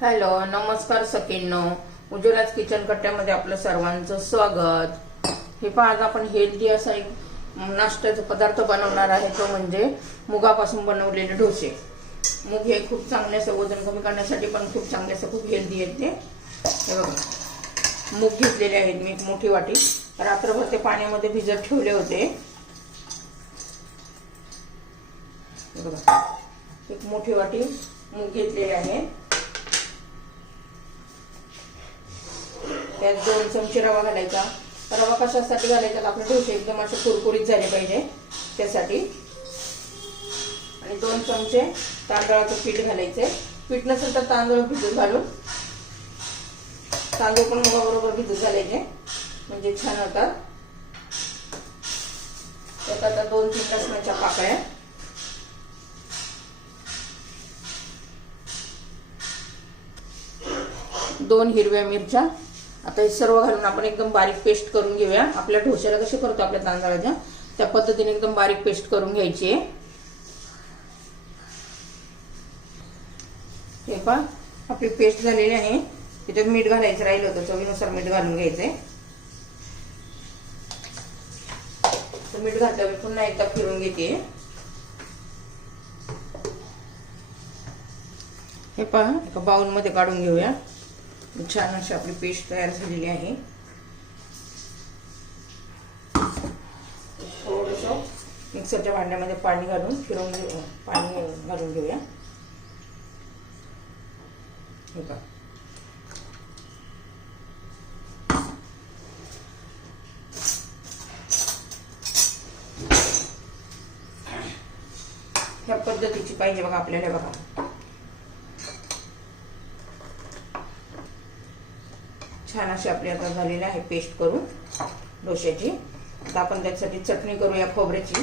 Hello नमस्कार सखींनो. उज्ज्वलाच kitchen कट्ट्यामध्ये आपलं सर्वांचं स्वागत. हे पहा आज आपण हेल्दी असा एक नाश्त्याचा पदार्थ बनवणार आहे तो म्हणजे मुगापासून बनवलेले डोसे. मूग हे खूप चांगले असं वजन कमी करण्यासाठी पण खूप चांगले असं खूप हेल्दी आहेत ते. हे बघा. मूग घेतलेले आहेत मी एक मोठी वाटी. रात्रभर ते पाण्यामध्ये भिजत ठेवले होते. हे बघा. एक मोठी वाटी मूग घेतलेले आहे. त्यात दोन चमचे रवा घालायचा. रवा कशासाठी घालायचा? तर आपले डोसे एकदम असे कुरकुरीत झाले पाहिजे. त्यासाठी. आणि दोन चमचे तांदळाचं पीठ घालायचे. पीठ नसेल तर तांदूळ भिजत घालून. तांदूळ पण मुगाबरोबर भिजत घालायचे. म्हणजे छान होतात. त्यात आता दोन तीन लसणाच्या पाकळ्या. दोन हिरव्या मिरच्या. आता हे सर्व घालून आपण एकदम बारीक पेस्ट करून घेऊया. आपल्या ढोश्याला कसे करतो आपल्या तांदळाच्या? त्या पद्धतीने एकदम बारीक पेस्ट करून घ्यायची आहे. हे पहा आपली पेस्ट झालेली आहे. त्याच्यात मीठ घालायचं राहिलं होतं चवीनुसार मीठ घालून घ्यायचंय. तर मीठ घातल्यावर पुन्हा एकदा फिरून घेते. हे पहा एका बाउलमध्ये काढून घेऊया. छान अशी आपली पेस्ट तयार झालेली आहे. थोडस. मिक्सरच्या भांड्यामध्ये पाणी घालून फिरवून घेऊ पाणी घालून घेऊया. हे का ह्या पद्धतीची पाहिजे बघा आपल्याला बघा. छान अशी आपली आता झालेली आहे पेस्ट करून डोश्याची. आता आपण त्याच्यासाठी चटणी करूया खोबऱ्याची.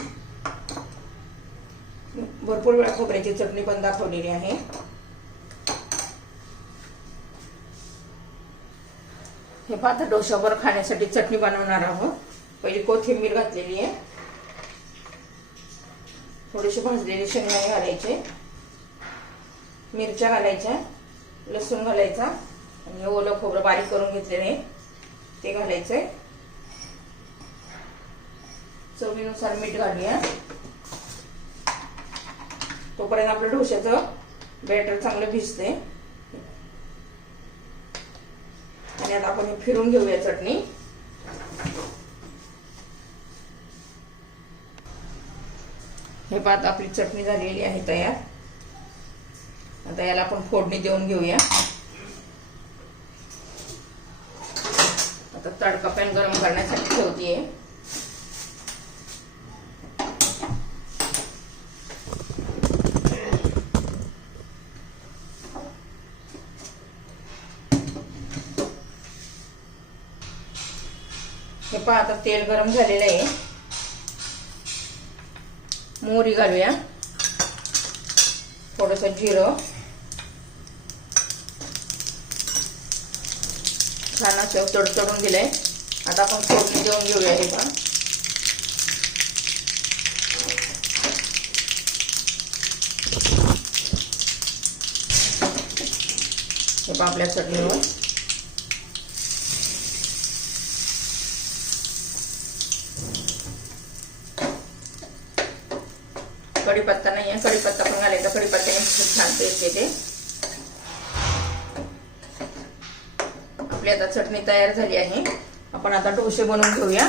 भरपूर वेळा खोबऱ्याची चटणी पण दाखवलेली आहे. हे पाहता डोशावर खाण्यासाठी चटणी बनवणार आहोत. पहिली कोथिंबीर घातलेली आहे. थोडेसे भाजलेले शेंगदाणे घालायचे. मिरच्या घालायच्या लसूण घालायचा. आणि ओलं खोबरं बारीक करून घेतलेले ते घालायचंय. चवीनुसार मीठ घालूया. तोपर्यंत आपलं डोश्याचं बॅटर चांगलं भिजते आणि आता आपण फिरून घेऊया चटणी. हे पाहत आपली चटणी झालेली आहे तयार. आता याला आपण फोडणी देऊन घेऊया. तर तडका पॅन गरम करण्यासाठी ठेवतीये. हे पहा आता तेल गरम झालेलं आहे. मोहरी घालूया. थोडस जिरं. छान असं तडतडून दिलंय आता आपण फोडणी देऊन घेऊया हे पण. हे पण आपल्या चटणीवर. कढीपत्ता नाही आहे कढीपत्ता पण घालायचा. कढीपत्त्याने खूप छान टेस्ट येते. आपली आता चटणी तयार झाली आहे. आपण आता डोसे बनवून घेऊया.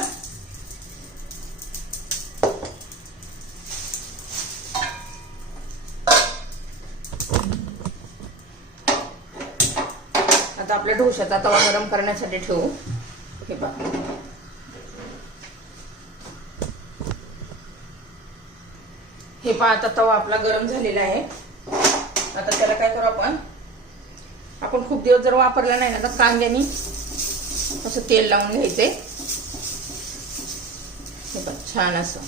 आता आपल्या डोशाचा तवा गरम करण्यासाठी ठेवू. हे पहा. हे पहा आता तवा आपला गरम झालेला आहे. आता त्याला काय करू आपण? आपण खूप दिवस जर वापरला नाही ना तर कांद्यानी असं तेल लावून घ्यायचे. हे पण छान असं.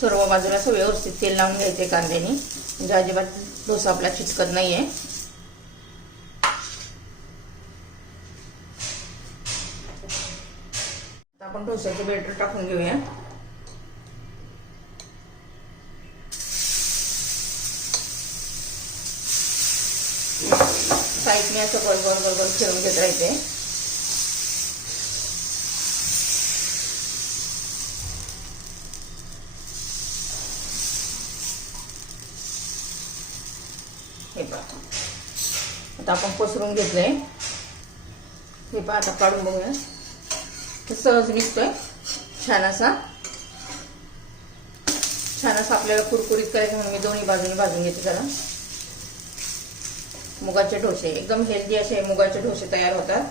सर्व बाजूला असं व्यवस्थित तेल लावून घ्यायचे कांद्यानी. म्हणजे अजिबात डोसा आपला चिटकत नाहीये. आपण डोस्याचं बेटर टाकून घेऊया. साईडने असं बरोबर बरोबर फिरून घेत राहते. हे पहा. आता आपण पसरून घेतलंय. हे पहा आता काढून बघूया. हे सहज निघतोय. छान असा. छान असं आपल्याला कुरकुरीत करायचं म्हणून मी दोन्ही बाजूने भाजून घेते जरा. मुगाचे डोसे. एकदम हेल्दी असे मुगाचे डोसे तयार होतात.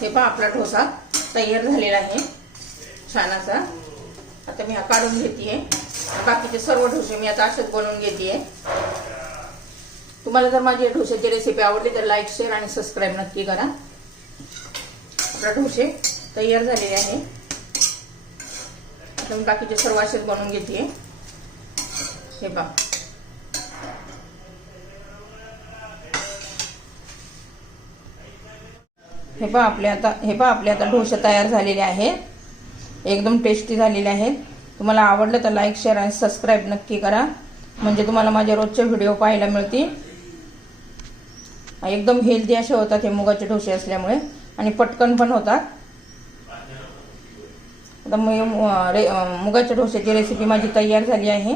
हे पहा आपला डोसा तयार झालेला आहे. छान असा. आता मी हा काढून घेते बाकीचे सर्व डोसे मी आता असेच बनवून घेते तुम्हाला जर माझी डोश्याची रेसिपी आवडली तर लाईक शेअर आणि सबस्क्राईब नक्की करा. आपला डोसे तयार झालेले आहे. आता मी बाकीचे सर्व असेच बनवून घेते. हे पहा. हे पहा आपले आता हे पहा आपले आता डोसे तयार झालेले आहेत. एकदम टेस्टी झालेले आहेत. तुम्हाला आवडलं तर लाईक शेअर आणि सबस्क्राईब नक्की करा. म्हणजे तुम्हाला माझ्या रोजचे व्हिडिओ पाहायला मिळतील. एकदम हेल्दी असे होतात हे मुगाचे डोसे असल्यामुळे. आणि पटकन पण होतात. मुगाच्या डोश्याची रेसिपी माझी तयार झाली आहे.